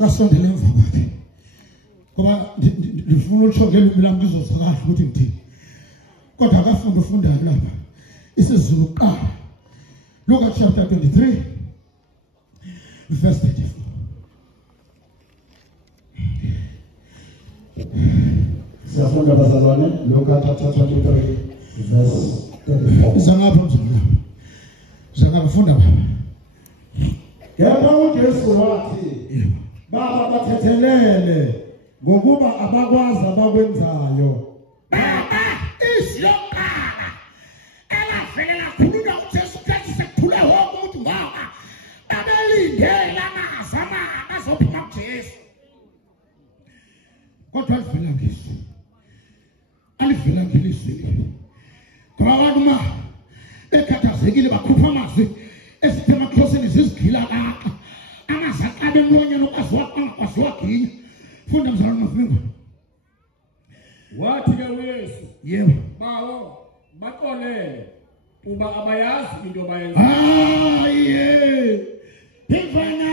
akasondele emva kwakhe ngoba ndifuna ulishokela umlami ngizozakala ukuthi ngithini kodwa akafunda lapha isiZulu kuqala Luke chapter 23 verse 34 Siyafunda bazalwane Luke chapter 23 verse 34 Zangapha mzulu Zangafunda baba Kepha uJesu wathi Baba bathethelele ngokuba abakwazi abakwenzayo Baba isiloqala elavelela khuluma uJesu Kristu sekuthule wonke umuntu ngoba babelindela amazama azophuma kuJesu kodwa alivela ngelizwi ngoba abantu ma bekhathazekile bakhupha amazwi esithema Xhoseni zizigila kaqa amazaqabe emlonyeni okwaziwa ginya funda mzalwane mafunga wathi ke uYesu yebo bawo baxolele kuba abayazi into bayenza haye ivana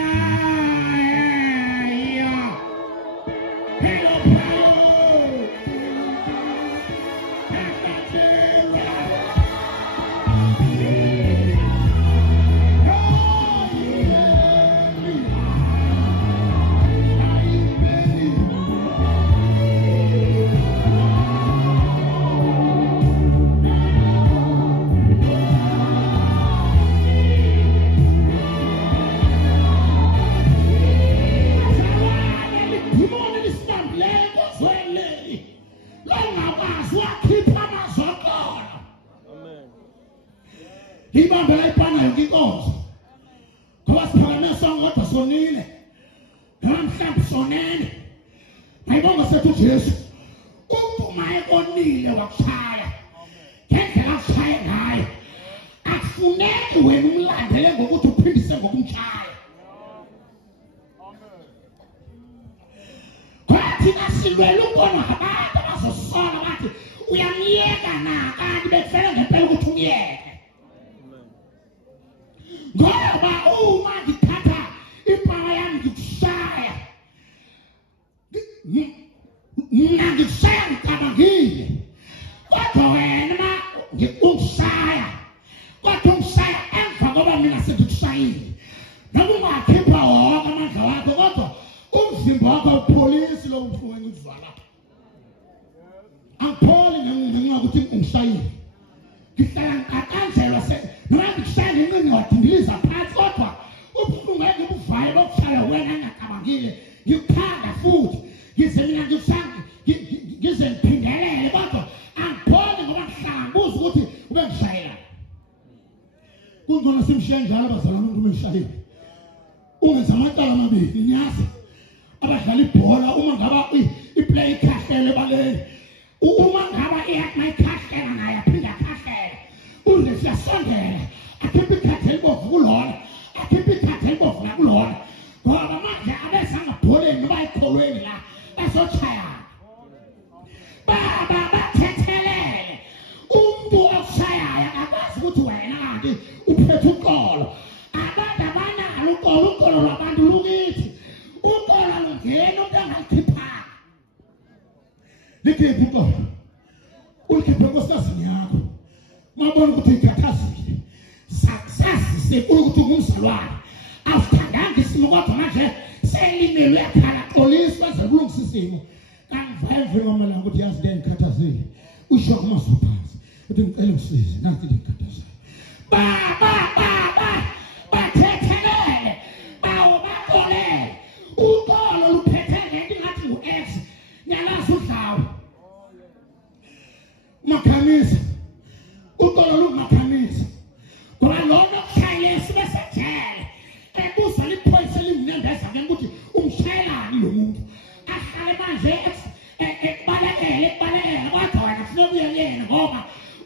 ibambela ipana yonkinkonzo ngoba siphakame sonke sonile namhlanje sonene ayibonga sethu uJesu umuntu mayekonile wakushaya ngendlela akushaya ngayo akufuneki wena umlandele ngokuthi uphindise ngokumshaya kwathi nasilwela ukubona abantu abazosola bathi uyamyeka na kanti bekufela ngempela ukuthi umyeke ngoba uma ngithatha impawa yami ngikushaya ngikushaya ngicabangile kodwa wena ngikushaya kodwa umshaya emva ngoba mina sengikushayile noma ungakhipha wonke amandla wakho kodwa umzimba wakho awupholisi lo mfumo engikuvala awupholi ngenxa ukuthi ungishayile ngihlala ngikakanjelwa noma ngishayile inqinqothi ngiliza phansi kodwa ubuhlungu engibuvayo bokushaya wena engingacabangile ngikuthanda futhi ngize mina ngize ngiphindelele kodwa angipholi ngoba ngihlala ngibuza ukuthi ube ngishayela kungcono simshiye njalo bazalwane umuntu umeshayile ungenza amacala amabili nyazi abadlala ibhola uma ngaba iplay ikhahlele baleni uma ngaba iyakmayikhahlele naye aphinda akhahlele uze siyasondela akhiphe ikhathi elibovu kulona akhiphe ikhathi elibovu nakulona ngoba manje abesangabholeni noba ekholweni la basochayana baba bathethelele umuntu oshayayo akakwazi ukuthi wena kanti uphethe uqolo abantu abanalo uqolo lwabantu lukithi uqolo lungena umuntu angalikhipha likhiphe uqolo ulikhiphe enkosazini yakho mabona ukuthi ikhathazile sazi ukuthi ngumzalwane awuthandanga isimo kodwa manje selimelwe yakhala xoliswa zekulungisa isimo kanivayivile ngomalanga ukuthi yazi le ngikhathazile usho kumazophansi uthi ngicela usize nathi ngikhathazayo baba bathethelele bawo baxolele uqolo luphethe ngento ngathi ngu-X nyalazi udlawo makhamisa uqolo lumakhamisa ngoba lona kushayele sibe sejele ebuza liphoyisa elingunembeza ke ukuthi umshayelani lo muntu ahlale manje ekubalekele kodwa wena kufuneka uyelena ngoba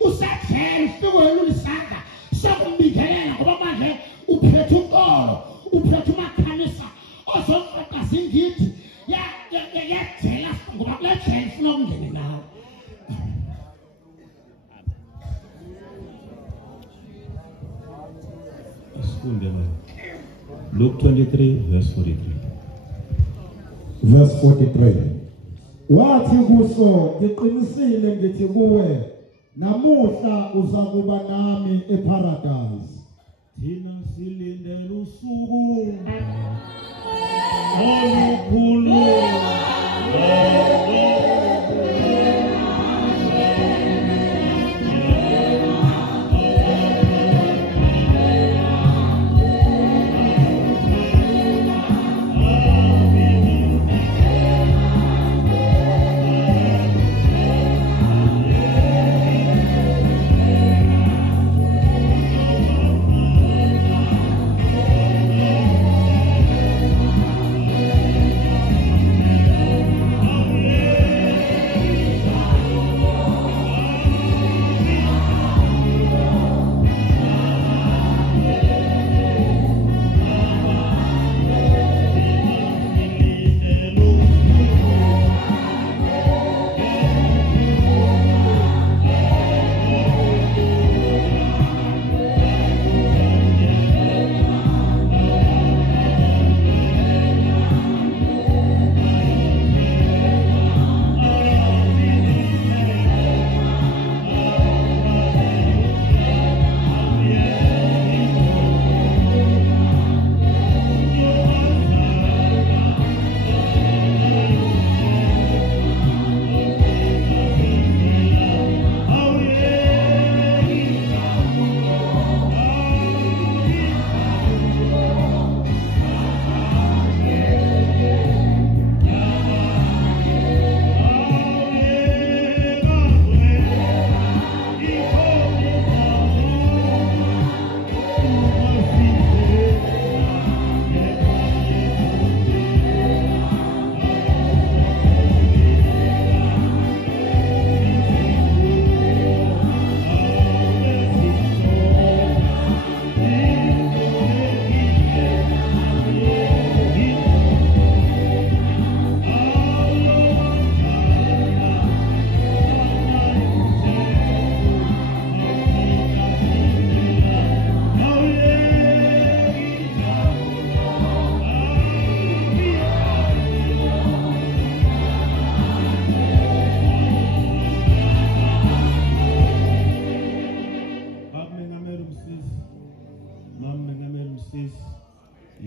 usejele ufike welulisandla sokumbingelela ngoba manje uphethe uqolo uphethe umakhamisa ozoqoqa zingidi yajela ngoba kule jele ufuna ukungene nawe Luke 23 verse 43. verse 43. Wathi kuso ngiqinisile ngithi kuwe namuhla uzakuba nami eparadise. Thina silindele usuku olukhulu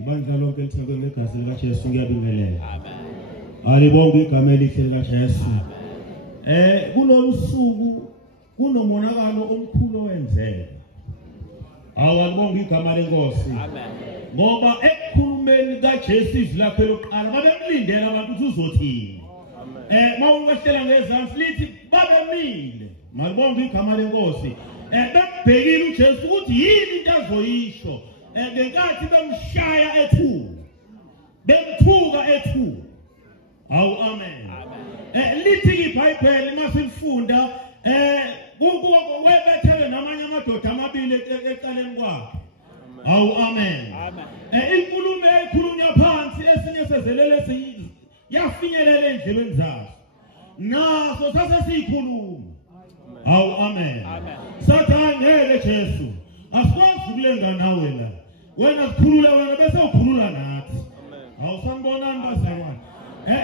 ibandla lonke lithekwe ngegazi likaJesu ngiyabingelela. Amen. Alibonge igama elihle likaJesu. Kulolu suku kunomonakalo omkhulu owenzeka. Awalibonge igama lenkosi. Amen. Ngoba ekukhulumeni kaJesu izwi lakhe lokuqala babemlindela abantu ukuthi uzothini. Amen. Mawukwehlela ngezansi lithi babemile. Malibonge igama lenkosi. Bebhekile uJesu ukuthi yini into azoyisho. Ngenkathi bemshaya ethu bemthuka ethu. Awu amen. Lithi iBhayibheli masilifunda webethele namanye amadoda amabili eceleni kwakhe. Awu amen. Inkulumo ekhulunywa phansi esinye sezelele yafinyelela endlebeni zaso. Naso sasesiyikhuluma. Awu amen. Sathane ngeke Jesu asikwazi ukulenga nawe la. Wena sikhulula wena bese ukhulula nathi. Awusambonani bazalwane.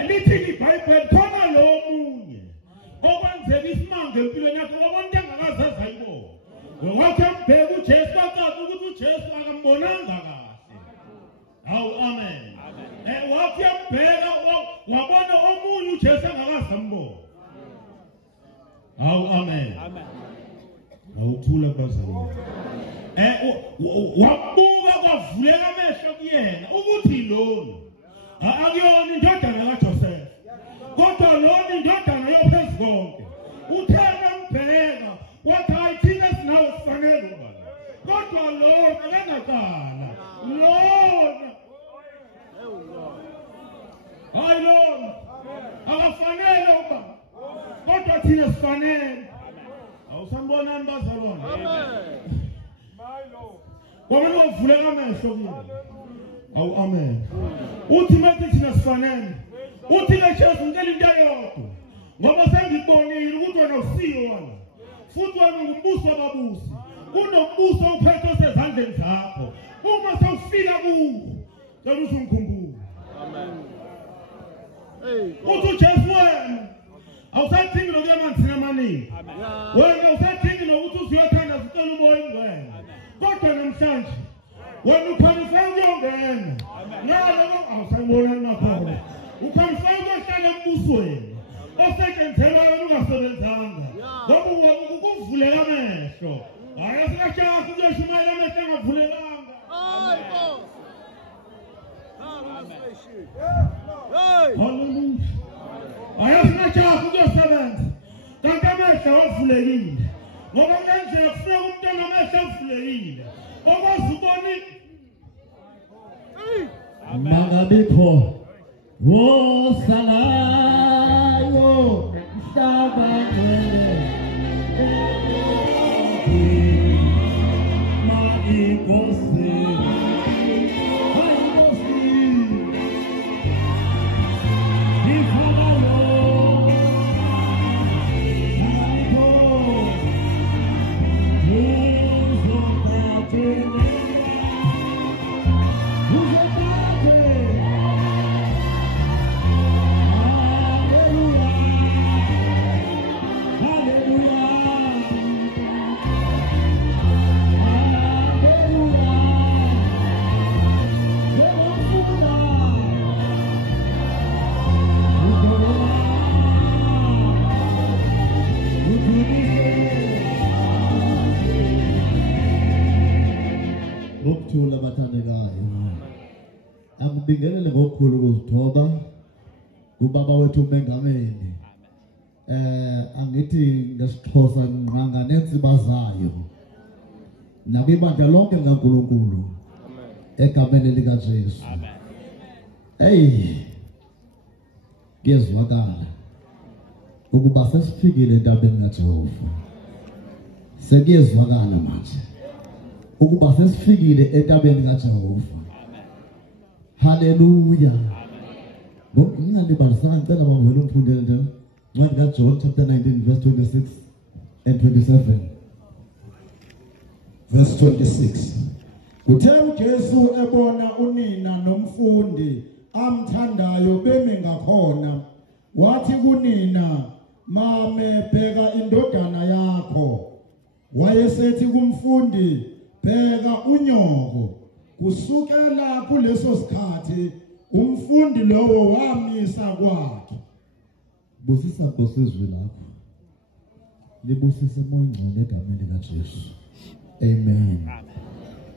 Lithi iBhayibheli khona lo munye okwenzeka isimanga empilweni yakhe wabona angakazazi ayibona. Wakhe mbheka uJesu akazi ukuthi uJesu akambonanga kahle. Awu amen. Wakhe mbheka wabona omunye uJesu angakazi ambona. Awu amen. Awuthula bazalwane. Wabuka kwavuleka amehlo kuyena ukuthi lona akuyona indodana kaJoseph kodwa lona indodana yoPhezukonke. Uthena mbheka wathi ayithina sinawo sifanele ubaba kodwa lona akangaqala lona hayi lona akafanele ubaba kodwa thina sifanele. Awusambonani bazalwane. Wabona wavuleka amehlo kuyena. Awu amen. Uthi manje thina sifanele. Uthi ke Jesu ngicela into eyodwa. Ngoba sengibonile ukuthi wena usiyo wena. Futhi wena ungumbuso wababusi. Unombuso uphethe osezandleni zakho. Uma sewufika kuwo, cela uzungikhumbule. Amen. Hallelujah. Ayasingajabu kuyosebenza. Kanti amehlo avulekile. Ngoba kulendlela kufuna umntwana amehlo avulekile. Okwazi ubona Mangabikho wosalayo mhlaba ngcwele Maikosi. Ukuthula bathandekayo. Akubingelele ngokukhulu ukuzithoba kubaba wethu uMengameli. Angithi ngesixhosa nqanga nentsibazayo. Nakwibandla lonke likaNkulunkulu. Egameni lika Jesu. Amen. Hey. Ngezwakala ukuba sesifikile entabeni kaJehova. Sekuyezwakala manje. Ukuba sesifikile entabeni kaJehova. Hallelujah. Ngingalibalisanga ngicela bavele umfundele nje. Ncwadi kaJohn chapter 19 verse 26 and 27. Verse 26. Kuthe uJesu ebona unina nomfundi amthandayo bemi ngakhona, wathi kunina, mame bheka indodana yakho. Wayesethi kumfundi, bheka unyoko. Kusukela kuleso sikhathi umfundi lowo wamisa kwakhe. Busisa nkosizwe lakho. Libusise moya ngcwele egameni likaJesu. Amen.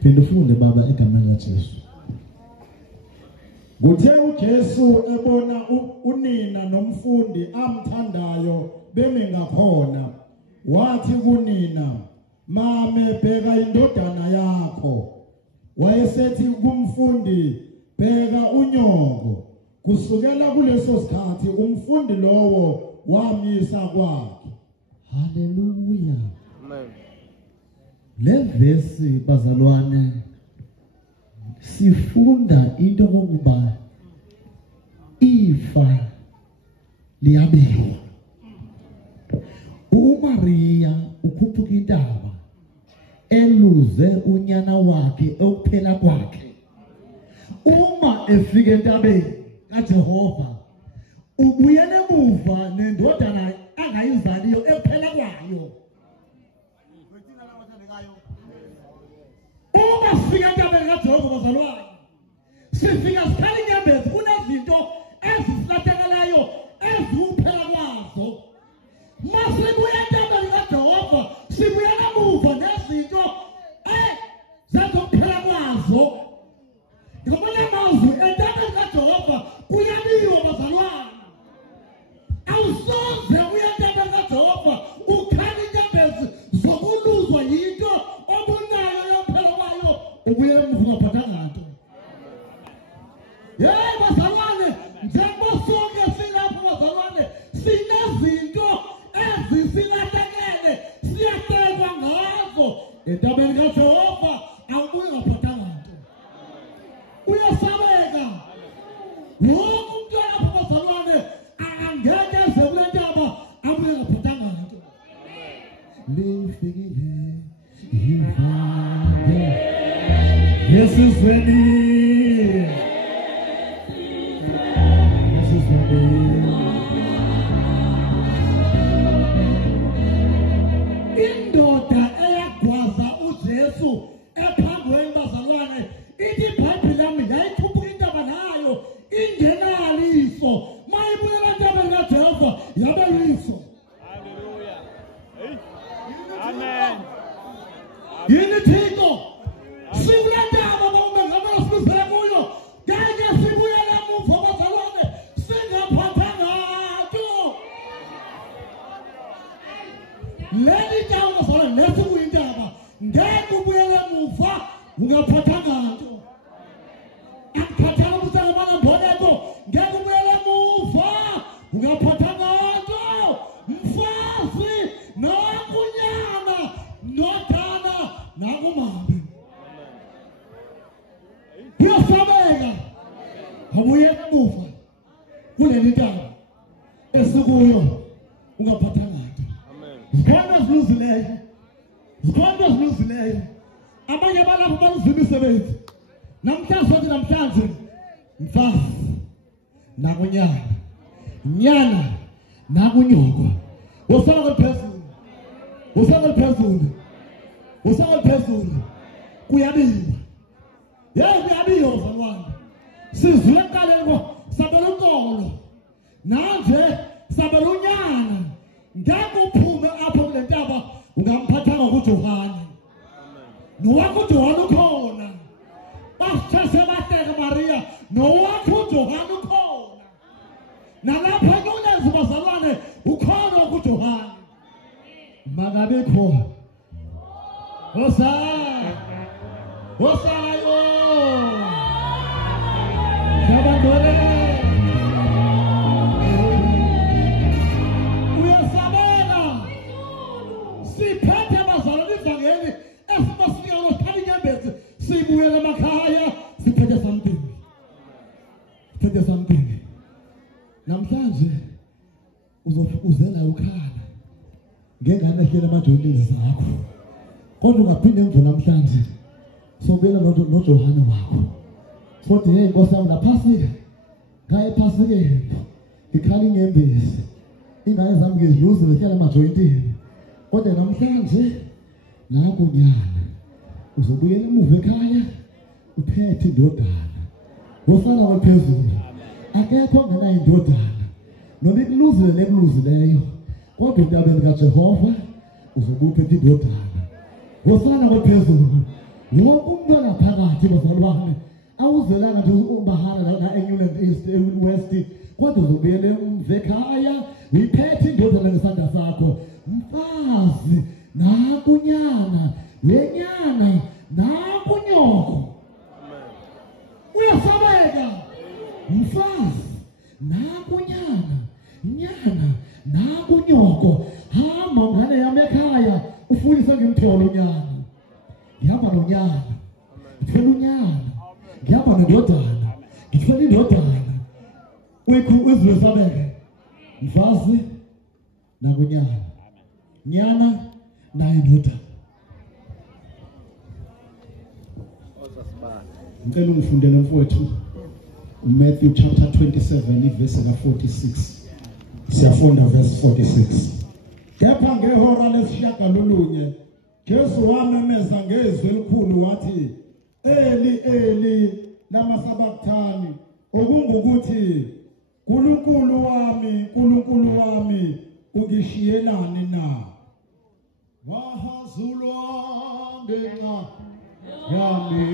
Phinde ufunde baba egameni likaJesu. Kuthe uJesu ebona unina nomfundi amthandayo bemi ngakhona, wathi kunina, mame bheka indodana yakho. Wayesethi kumfundi, bheka unyoko. Kusukela kuleso sikhathi umfundi lowo wamisa kwakhe. Hallelujah. Amen. Le verse bazalwane sifunda into ngokuba ifa liyabiwa. uMaria ukhuphuka intaba eluze unyana wakhe okuphela kwakhe. Uma efika entabeni kaJehova ubuyele emuva nendodana angayizaliyo ekuphela kwayo. Uma sifika entabeni kaJehova bazalwane, sifika sikhali inyembezi, kunezinto ezisilahlekelayo eziwuphela kwazo. Masibuya entabeni kaJehova sibuyela emuva nezinto zezokuphela kwazo. Ngamanye amazwi entabeni kaJehova kuyabiwa bazalwane. Awusoze uya entabeni kaJehova ukhali inyembezi zokuluzwa yinto obunayo yokuphela kwayo ubuye emuva ungaphathanga nto. Hey bazalwane, njengoba sonke silapho bazalwane, sinezinto ezisilahlekele siyatekwa ngazo. Entabeni kaJehova awubuye ungaphathanga nto. Uyasabeka. Wonke umuntu lapho bazalwane angeke eze kule ntaba abuye ungaphathanga nto. Lifikile ivale. Yesu ready. Indoda eyagwaza uJesu ephangweni bazalwane, ithi iBhayibheli yami yayikhuphuka intaba nayo ingenaliso. Mayibuyela entabeni kaJehova yabeliso. Hallelujah. Amen. Yini Thixo? Sikule ntaba bawubengamela sibuyele kuyo. Ngeke sibuyele ukufa kuleli ntaba esikuyo ungaphathanga nto. Zikhona eziluzileyo, zikhona eziluzileyo. Abanye balapho baluzima imisebenzi. Namhlanje mfazi nakunyana, nyana nakunyoko. Usaka phezulu kuyabiwa. Kuyabiwa bazalwane. Sizwe eqaleni sabela uqolo. Nanje sabela unyana. Ngeke uphume apho kule ntaba ungamphathanga uJohane. Nowakho uJohane ukhona. Basithase bateka Maria, nowakho uJohane ukhona. Nalapha kulezi bazalwane ukhona uJohane. Magabekho. Hosayo. Yabandole. Uyasabela. Siphethe bazalwane ivangeli esibasinika lokhali nyembezi sibuyele emakhaya siphethe something. Namhlanje uzela ukhala ngengane ehlele amadolisi zakho. Kodwa ungaphinde emva namhlanje sobela noJohane wakho. Sothi hey Nkosi yami laphasika. Ngaye phasike. Ikhala inyembezi. Ingane zami ngiziluze lehlele amajointini. Kodwa namhlanje nakho nyana uzobuyela emuva ekhaya uphethe indodana. Wosala waphezulu. Akekho ongena indodana. Noma ikuluzile nekuluzileyo. Kodwa entabeni kaJehova uzobuphethe indodana. Wosala waphezulu. Wonke umntwana phakathi bazalwane awuzelanga nje uMahara la eNewland East eWest. Kodwa uzobuyela emuva ekhaya uyiphethe indodana ngesandla sakho. Mfazi nakunyana, lenyana nakunyoko. Uyasabeka. Mfazi nakunyana, nyana nakunyoko. Hamba ngane yami ekhaya ufundise ngimtholo unyana. Ngihamba nonyana. Ngithwele unyana. Ngihamba nendodana. Ngithwele indodana. Uzwe sabeke. Mfazi nakunyana. Nyana naye ndodana. Ngicela ungifundele mfowethu Matthew chapter 27 verse 46. Siyafunda verse 46. Kepha ngehora lesishagalolunye Jesu wamemeza ngezwi elikhulu wathi, Eli Eli lama sabachthani, okungukuthi Nkulunkulu wami ungishiyelani na? Wahazulwa ngenxa yami.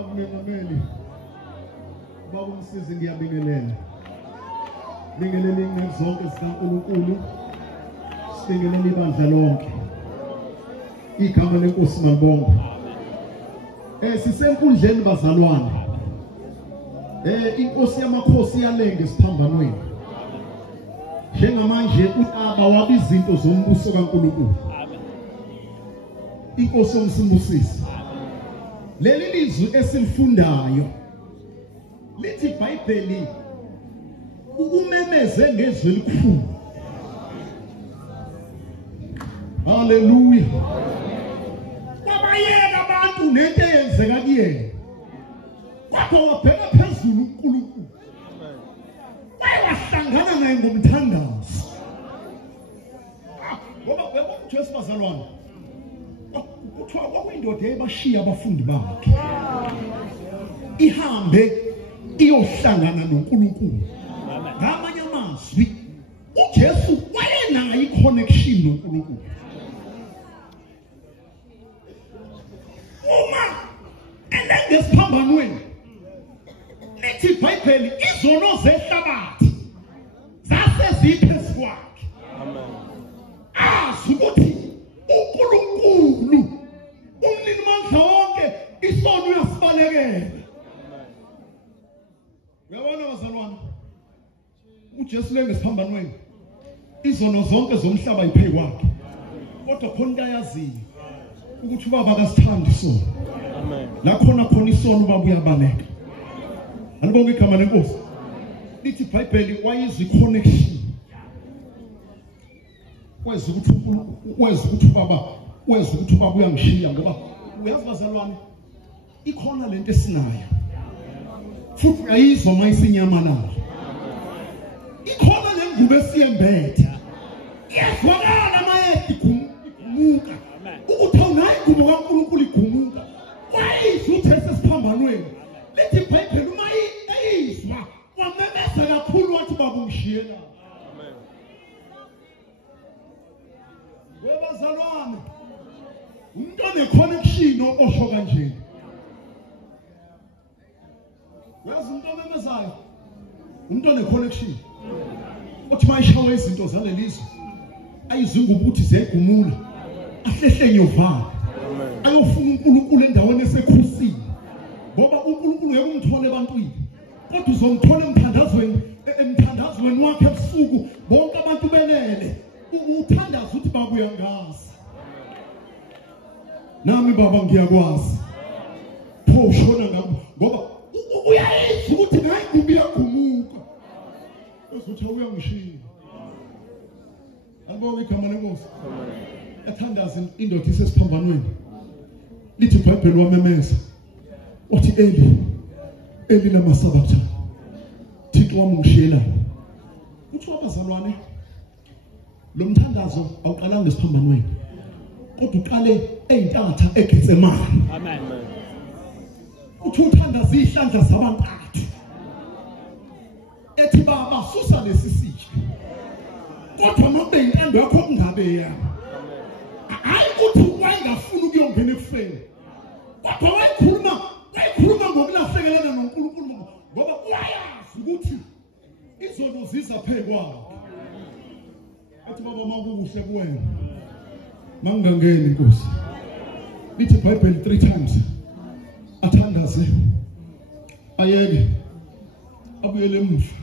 Bakumengameli bakumsizi ngiyabingelela. Bingelela ingane zonke zikaNkulunkulu. Sibingelela ibandla lonke. Igama lenkosi malibonga. Sisenkundleni bazalwane. Inkosi yamakhosi yalenga esiphambanweni. Njengamanje uTaba wabe izinto zombuso kaNkulunkulu. Inkosi yomsimbusisi. Leli lizwi esilifundayo lithi iBhayibheli umemeze ngezwi elikhulu. Haleluya. Wabayeka abantu nento eyenzeka kuyena. Kodwa wabheka phezulu uNkulunkulu. Wayewahlangana naye ngomthandazo. Ngoba uJesu bazalwane. Kuthiwa kwakuyindoda eyabashiya abafundi bakhe. Ihambe iyohlangana noNkulunkulu. Ngamanye amazwi uJesu wayenayo iconnection noNkulunkulu. Uma elengesphambanweni lithi iBhayibheli izono zehlabathi zaseziphezu kwakhe. Azi ukuthi uNkulunkulu umnini mandla wonke isono uyasibalekela. Uyabona bazalwane, uJesu lengesiphambanweni izono zonke zomhlaba iphe kwakhe. Kodwa khona into ayaziyo ukuthi ubaba akasithandi isono. La khona isono ubaba uyabaleka. Alibonke igama lenkosi. Lithi iBhayibheli wayizwa iconnection. Weza ukuthi ubaba uyangishiya ngoba uyazi bazalwane ikhona lento esinayo. Futhi uyayizwa mayisinyamalayo. Ikhona lengubo esiyembethe. Iyazwakala mayethi igumuka. Ukuthi awunayo ingubo kaNkulunkulu igumuka. Wayizwa uJesu esiphambanweni. Lithi iBhayibheli uma eyizwa wamemeza kakhulu wathi baba ungishiye la. Webazalwane umuntu oneconnection osho kanje. Uyazi umuntu omemezayo umuntu oneconnection uthi mayishawe izinto zalelizwe ayizungu ukuthi zegumula ahlehle nyovana ayofuna uNkulunkulu endaweni esekhusini ngoba uNkulunkulu ngeke umthole ebantwini kodwa uzomthola emthandazweni wakhe ebusuku bonke abantu belele uthandaza ukuthi baba uyangazi nami baba ngiyakwazi pho ushona ngabo ngoba uyayizwa ukuthi nayi kumbi yagumuka uzothi uyangishiya. Alibonke igama lenkosi. Athandaza indoda isesiphambanweni. Lithi iBhayibheli wamemeza uthi Eli lamasabatha Thixo wami ungishiyela. Uthi abazalwane lo mthandazo awuqalanga esiphambanweni kodwa uqale eyintatha eGetsemane. Amen. Uthi uthandaza ihlandla zabantathu ethi baba susa lesi sitsha kodwa mabe intando yakho kungabe yami. Hayi ukuthi wayengafuna ukuyongena ekufeni kodwa wayikhuluma ngokulahlekelana noNkulunkulu ngoba uyayazi ukuthi izono ziza phe kwakhe. Ethi baba makukuhle kuwena mangangeni inkosi. Lithi iBhayibheli 3 times athandaze ayeke abuyele emuva.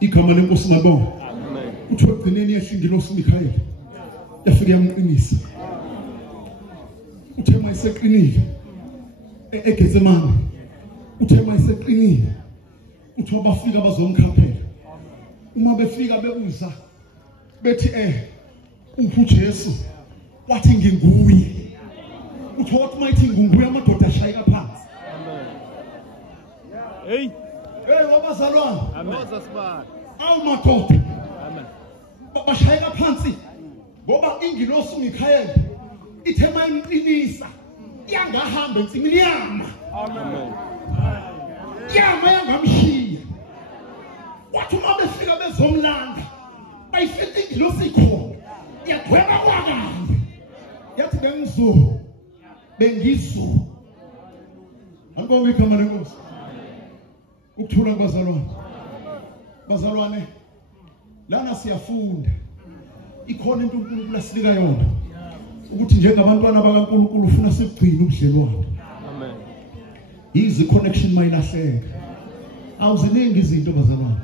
Igama lenkosi malibonga. Amen. Uthi egcineni yeshingilosi uMikhayeli yafika yamqinisa. Uthe mayiseqinile eGetsemane. Uthe mayiseqinile uthi abafika bazomkhaphela. Uma befika bebuza bethi uJesu wathi nginguye. Uthi wathi mayithi nginguye amadoda ashayeka phansi. Amen. Hey wabazalwane. Amen. Awumadoda. Amen. Bashayeka phansi ngoba ingilosi uMikhayeli ithe mayimqinisa yangahamba ensimini yama. Amen. Yama yangamshiya. Wathi uma befika bezomlanda bayifika ingilosi ikhona. Yagweba kwakanye. Yathi bengizo Angibonge igama lenkosi. Ukuthula kubazalwane. Bazalwane, lana siyafunda. Ikhona into uNkulunkulu asinika yona. Ukuthi njengabantwana bakaNkulunkulu ufuna sigcine ubudlelwano. Amen. Easy connection mayilahleka. Awuziningi izinto bazalwane.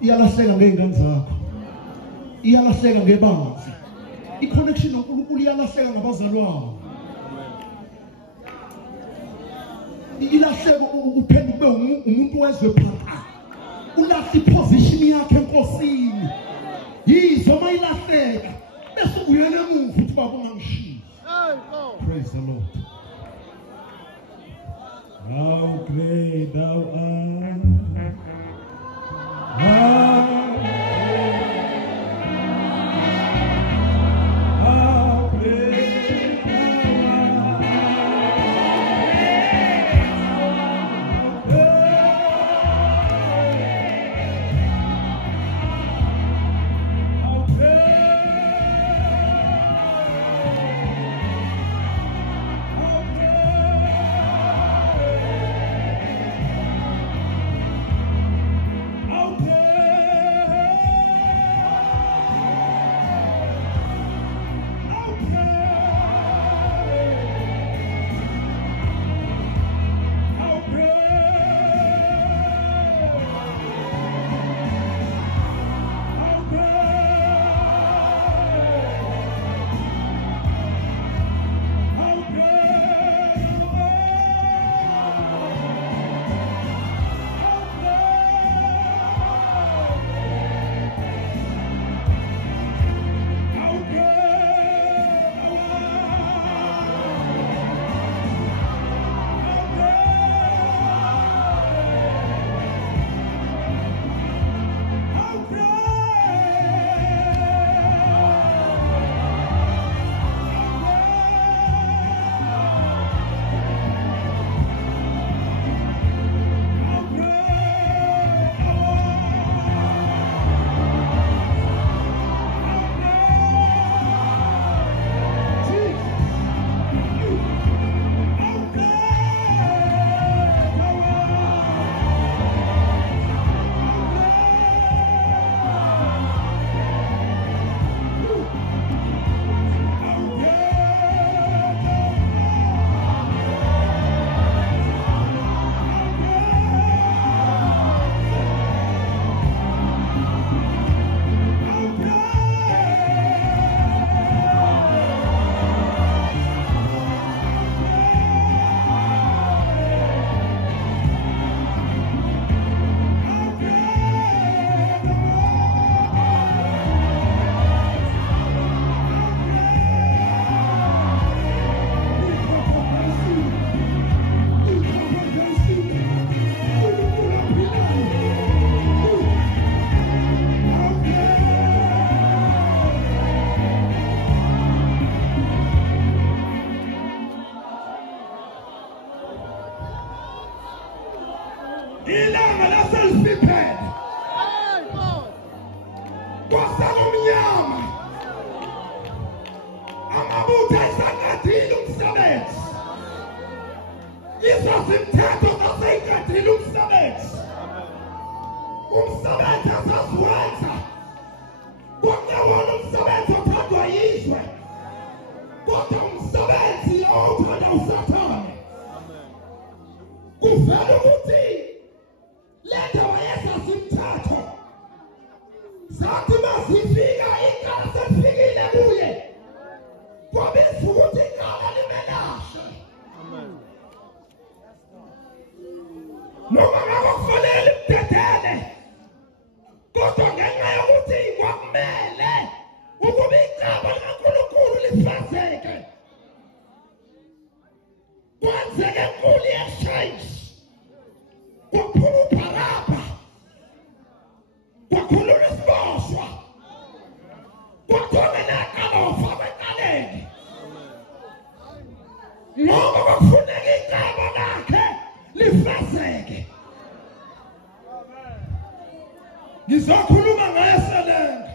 Iyalahleka ngeingane zakho. Iyalahleka ngebanzi. I-connection noNkulunkulu iyalahleka ngabazalwane. Ilahleka uphenduke umuntu wezwe phaka. Ulahla iposition yakhe enkosini. Yizo mayilahleka bese uyena emuva uthi baba ungangishiyi. Praise the Lord. How great thou art. How great Ilanga laselisiphele. Kwasala umnyama. Amabutho ayisaqedile umsebenzi. Izasimthetho zaseyqedile umsebenzi. Umsebenzi asasiwenza. Kwakungewona umsebenzi othandwa yizwe. Kodwa umsebenzi othandwa usathane. Kuvela ukuthi lento wayesasimthatho zathi mazifika iqala sefikile kuye kwabizwa ukuthi iqala limelashe. Noma ngakufanele imdedele kodwa ngenxa yokuthi kwakumele ukuba icebo likaNkulunkulu lifezeke kwenzeke enkulu yeshayisi. Kwaphuma uBharabha, kwakhululwa isiboshwa, kwathomeleka lofa kweqaleni. Ngoba kwakufuneka icebo lakhe lifezeke. Ngizokhuluma ngaye selenga.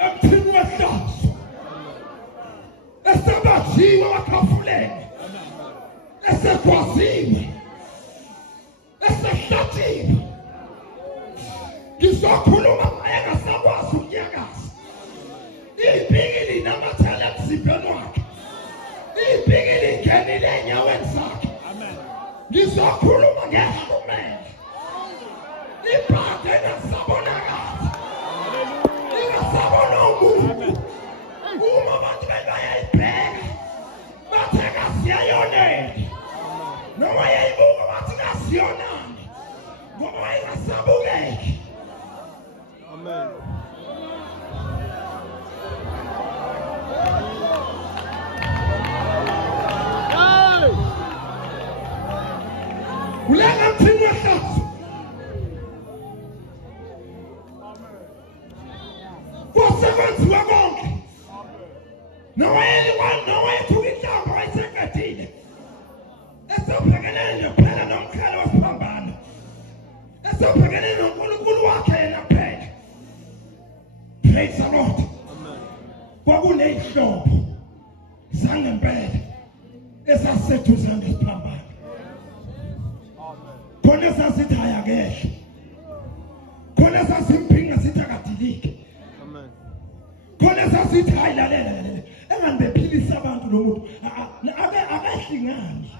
Emthini wehlazo. Esabajiwe wakhafuleni. esekwaziwe, esehlatshiwe. Ngizokhuluma ngaye engasakwazi ukunyakaza. Ibhikili namathela emzimbeni wakhe. Ibhikili ingenile enyaweni zakhe. Ngizokhuluma ngehlumela. Ibhande engasabonakali. Ingasabona umuntu. Uma abantu bayayibheka bathi kasiyayonele. Noma yayibuka bathi kasiyonani. Ngoba wayingasabukeki. Amen. Ulenga mthini wehlazo. Kwasekwenziwa konke. Nowayethuka inhlamba wayesekadile. Esebhekene nophela nomkhalo wesiphambano. Esebhekene noNkulunkulu wakhe yena phela. Praise the Lord. Amen. Kwakuneyihlobo zangempela esasethuza ngesiphambano. Khona sasithi ayakehla. Khona sasimphinga sithi akadilike. Amen. Khona sasithi ayilalela engabe bephilisa abantu lo muntu abehlingani.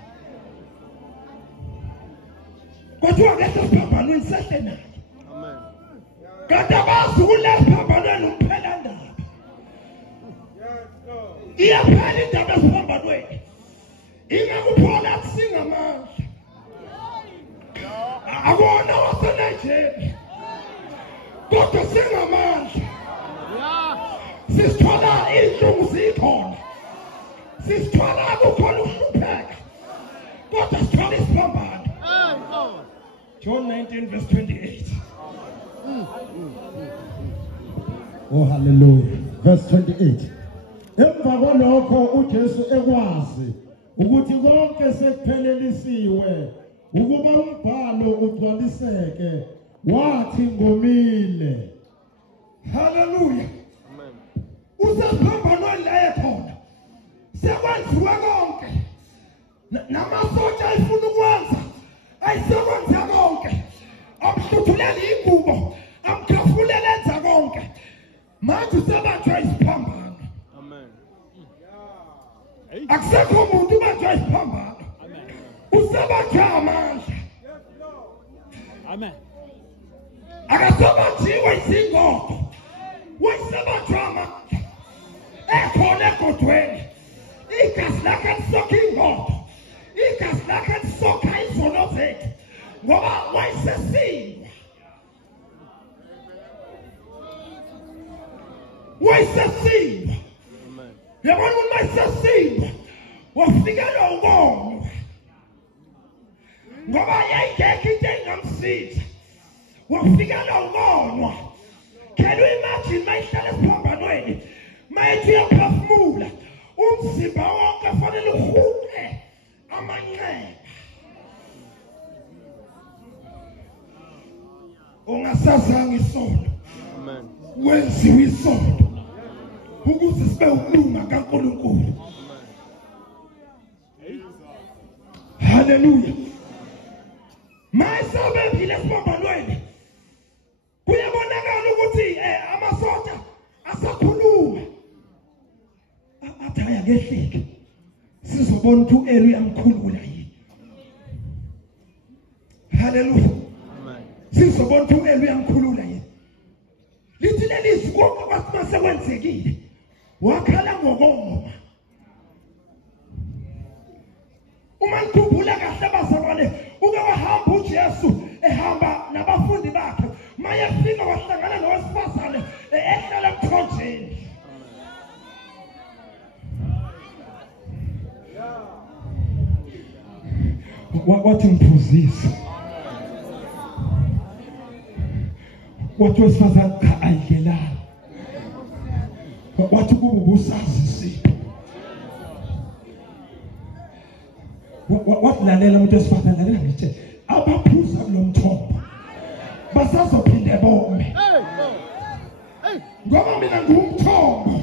Kodwa akekho siphambanweni sehle naye. Amen. Kanti abazi kulesiphambanweni umphela ndaba. Iyaphela indaba esiphambanweni. Ingakuphola kusinga amandla. Akona waseNigeria. Kodwa singamandla. Sisithola inhlungu zikhona. Sisithola kukhona ukuhlupheka. Kodwa sithola isiphambano. John 19 verse 28. Oh hallelujah. Verse 28. Emva kwalokho uJesu ekwazi ukuthi konke sekuphelelisiwe ukuba umbhalo ugcwaliseke wathi ngomile. Hallelujah. Amen. Usephambanweni la ekhona. Sekwenziwa konke. Namasotsha ayifuna ukwenza. Ayisekwenza konke. Amhluthulele ingubo, amkhafulele enza konke. Manje usebanjwe isiphambano. Amen. Akusekho umuntu ubanjwe isiphambano. Usebanjwe amandla. Amen. Akasebanjiwe izingodo. Wayesebanjwe amandla. Ekhona egodweni. Igazi lakhe lisokha ingodo. Igazi lakhe lisokha izono zethu. Ngoba wayesesiwa. Wayesesiwa. Amen. Yabona uma wayesesiwa. Wafikelwa ukonywa. Ngoba yayingekho into engamsiza. Wafikelwa ukonywa. Can you imagine mayihlala esiphambanweni? Mayithi uyaphefumula. Umzimba wonke fanele uhuqe amanxeba. Ungasazanga isono. Amen. Wenziwe isono. Ukuze sibe ukulunga kaNkulunkulu. Hallelujah. Mayisabe phila esiphambanweni. Kuyabonakala ukuthi amasotsha asakhuluma. Athi ayakehleke. Sizobona ukuthi uEli uyamkhulula yini. Hallelujah. Amen. Sizobona ukuthi uEli uyamkhulula yini. Lithi lelizwi konke kwathi masekwenzekile. Wakhala ngokoma. Uma ngikhumbula kahle abazalwane uke wahamba uJesu ehamba nabafundi bakhe mayefika wahlangana nowesifazane ehlala emthonjeni. Wathi mphuzisa. Wathi wesifazane cha ayidlelana. Wathi kuba ubusazi sipho. Wathi lalela umuntu wesifazane lalela ngithe abaphuza kulomthombo basazophinde bome. Ngoba mina ngumthombo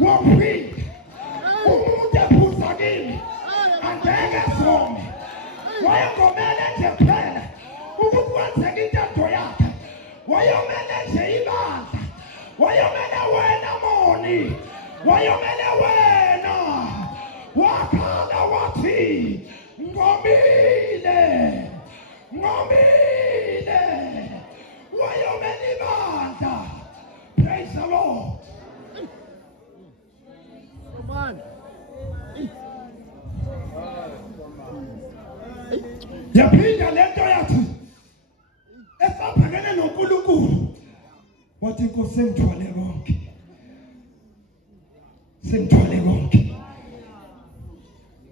womphindi. Umuntu ephuza kimi angeke wayengomele nje kuphela ukuthi kwenzeke intando yakhe, wayomele nje ibandla, wayomele wena Moni, wayomele wena, wakhala wathi ngomile, ngomile, wayomele ibandla. Praise the Lord. Yaphinda lento yathi esabhekene noNkulunkulu wathi Nkosi sengithwale konke, sengithwale konke,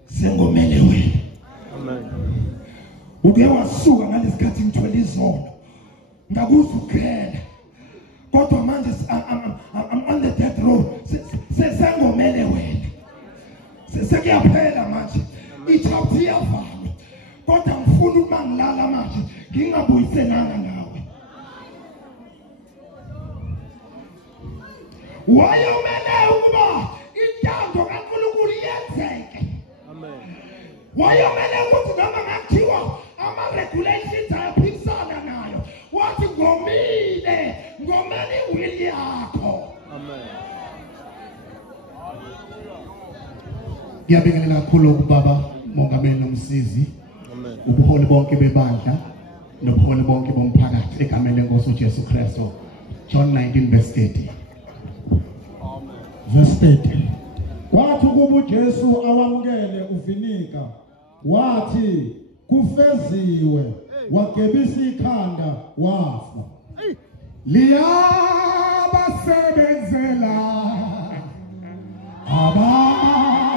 sengomele wena. Amen. Uke wasuka ngalesikhathi ngithwele izono ngakuzwa ukukhela, kodwa manje I'm on the death row, sengomele wena, sekuyaphela manje, i-chapter iyavalwa. Kodwa ngifuna uma ngilala manje ngingabuyiselanga nawe. Wayomele ukuba intando kaNkulunkulu yenzeke. Amen. Wayomele ukuthi noma ngakuthiwa ama-regulations ayaphikisana nayo, wathi ngomile, ngomele iwili yakho. Amen. Ngiyabingelela kakhulu ubaba Mongameli nomsizi, ubuholi bonke bebandla nobuholi bonke bomphakathi egameni lenkosi uJesu Kristu. John 19 verse 30. Verse 30. Wathi kuba uJesu awamukele uvinika, wathi kufeziwe, wagebisa ikhanda wafa. Liyabasebenzela abalikho,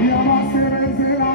liyabasebenzela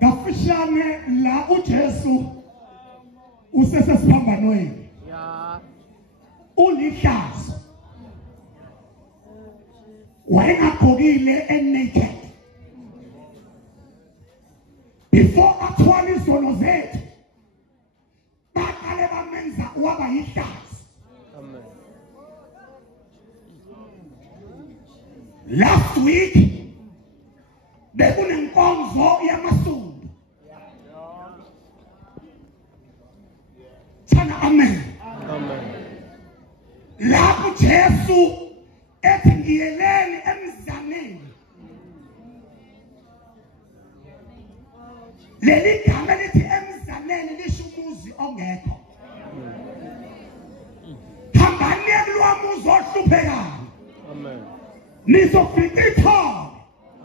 Gafishane la uJesu usesesiphambanweni. Yeah. Ulihlazo. wayengagqokile naked. Before athwala izono zethu baqale bamenza waba yihlazi. Amen. Last week bekunenkonzo yamasundu. Sana amen. Amen. Lapho Jesu ethi ngiyeleni emzaneni. Leli gama lithi emzaneni lisho umuzi ongekho. Hambani kulwa muzi ohluphekayo. Amen. Nizofika ithole.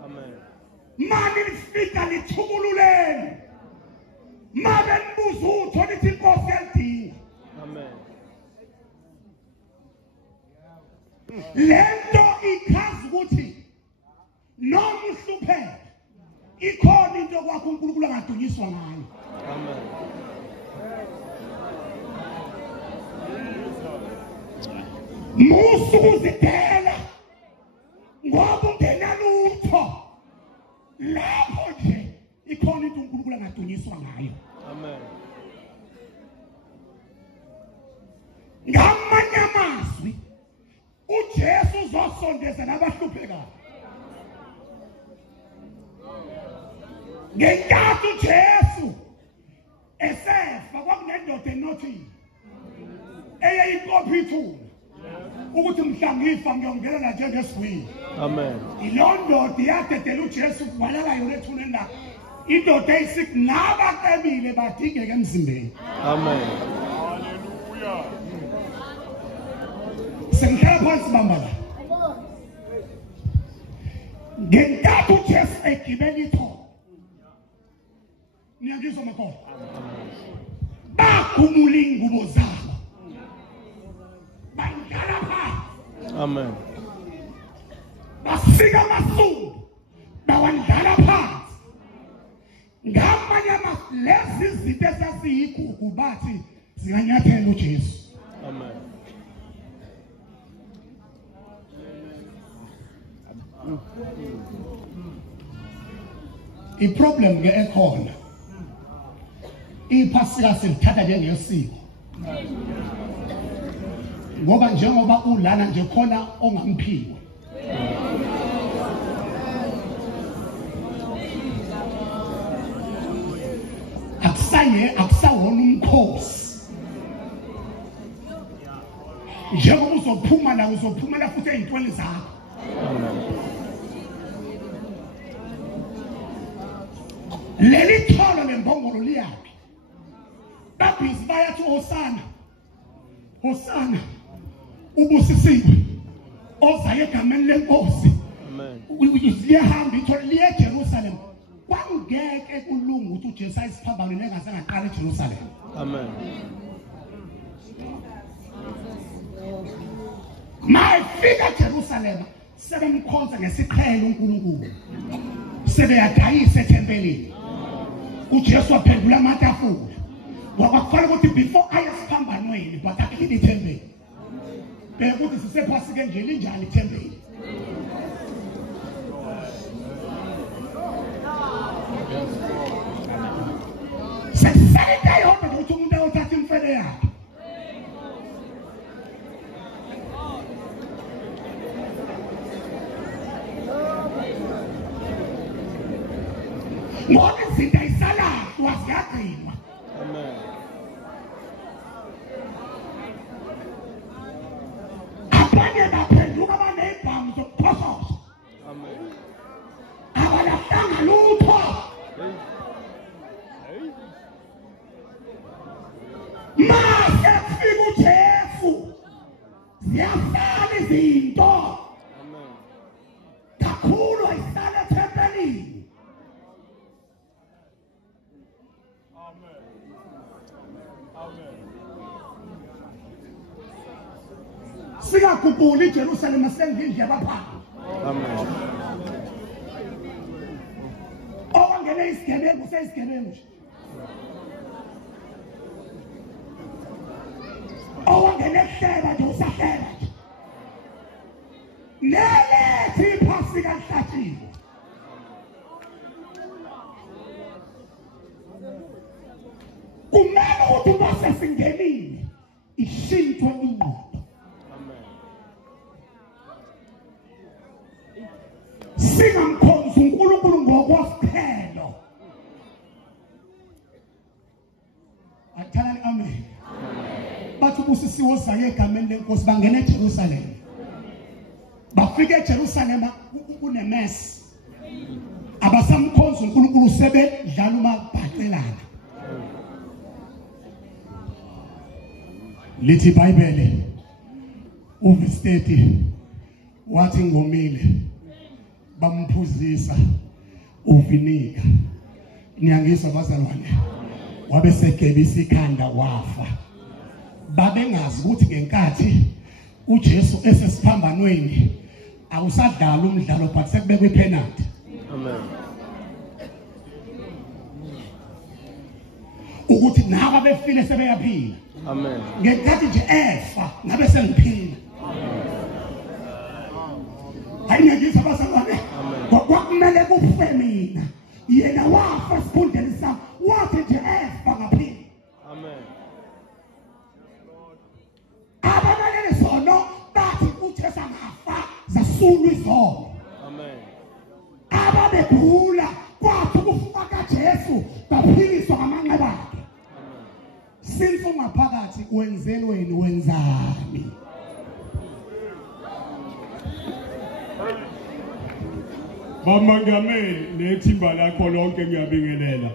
Amen. Mani lifika lithubululeni. Mabe nibuza utho lithi inkosi yalidinga. Amen. Lento ichaza ukuthi noma uhlupheka ikhona into kwakho uNkulunkulu angadunyiswa ngayo. Amen. Musu kuzidela ngoba ungenalutho. Lapho nje ikhona into uNkulunkulu angadunyiswa ngayo. Amen. Ngamanye amazwi uJesu uzosondeza nabahluphekayo. Ngenkathi uJesu esefa kwakunendoda enothile eyayinqopha ithuna ukuthi mhla ngifa ngiyongena njengesigwili. Amen. Ilondoda yadedela uJesu walala yona ethuneni lakhe. Indoda eyisithi nabaqebile badingeka emzimbeni. Amen. Sengihlala phansi bambala. Ngenkathi uJesu egibela ithole. Niyangizwa makhosi? Bagumula ingubo zabo. Bandlala phansi. Amen. Basika amasundu. Bawandlala phansi. Ngamanye amazwi lezi zinto esasiyigugu bathi ziyanyathela uJesu. Amen. Iproblem ke ekhona. Iphasika silithatha njengesiko. Ngoba njengoba ulana nje khona ongamphiwe. Akusawona umkhosi. Njengoba uzophuma la futhi ey'ntweni zakho. Leli tholo lembongolo liyaphi? Babhizi bayathi Hosana. Hosana. Ubusisiwe. Ozayo egameni lenkosi. Amen. Liyahamba ithole liye eJerusalem. Kwangeke kulunga ukuthi uJesu ayisiphambanele engasengaqala eJerusalem. Amen. Mayifika eJerusalem sebemkhonza ngesiqhelo uNkulunkulu. Sebeyadayisa ethempelini. uJesu waphendula amatafula. Wakufana ukuthi before ayesiphambanweni but akini ithempeli. Bheka ukuthi sisephasike nje linjani ithempeli. Sesayita yonke ukuthi umuntu ayothatha imfene yakhe. Ngoba izinto ayisalahlwa waziyagcinwa. Amen. Abanye baphenduka abanezibhamu zokuphosoza. Amen. Abalahlanga lutho. Hey. Mase kufika uJesu. Ziyafana izinto. Amen. Kakhulu ayihlala ethempelini. Singakhumbuli iJerusalem sengindle abaphansi. Amen. Owangene isigebengu sesigebengu. Owangene ehleba nje usahleba nje. Nelethi esingenile ishintshwe ingqondo. Amen. Singamkhonza uNkulunkulu ngokwasiphelo. Athalani amen. Bathi ubusisiwe zaye egameni lenkosi bangena eJerusalem. Bafika eJerusalem kunemess. Abasamkhonza uNkulunkulu sebedlala umabhaqelana. Lithi iBhayibheli uverse 30 wathi ngomile bamphuzisa uvinika. Niyangizwa bazalwane? Wabe segebisa ikhanda wafa. Babengazi ukuthi ngenkathi uJesu esesiphambanweni awusadlala umdlalo but sekubekwe ipenalty. Amen. Ukuthi naba befile sebeyaphila. Amen. Ngenkathi nje efa ngabe sengiphila. Hayi ngiyizwa bazalwane. Kwakumele kufe mina. Yena wafa esikhundleni sami. Wathi nje efa ngaphila. Amen. Ababalele sono bathi uJesu angafa zasulwa izono. Amen. Ababegula kwathi ukufuka kaJesu baphiliswa ngamanqeba akhe. Since ungaphakathi wenzelweni wenzani? Bamangameli nethimba lakho lonke ngiyabingelela.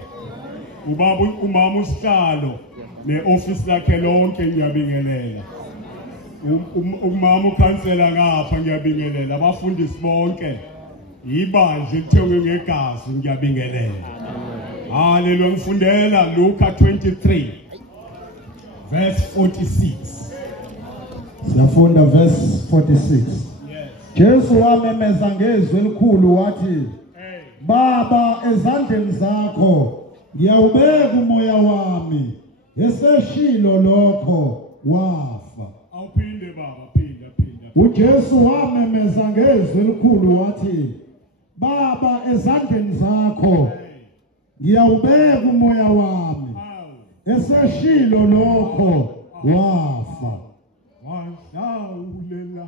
Ubaba umama usihlalo neoffice lakhe lonke ngiyabingelela. Umama ukhansela ngapha ngiyabingelela. Abafundisi bonke ibandla elithengwe ngegazi ngiyabingelela. Haleluya. Ngifundela Luka 23 verse 46. Siyafunda verse 46. Jesu wamemeza ngezwi elikhulu wathi, Baba, ezandleni zakho ngiyawubeka umoya wami. Eseshilo lokho wafa. Awuphinde baba, phinda. uJesu wamemeza ngezwi elikhulu wathi, Baba, ezandleni zakho ngiyawubeka umoya wami. Eseshilo lokho wafa. Wahlawulela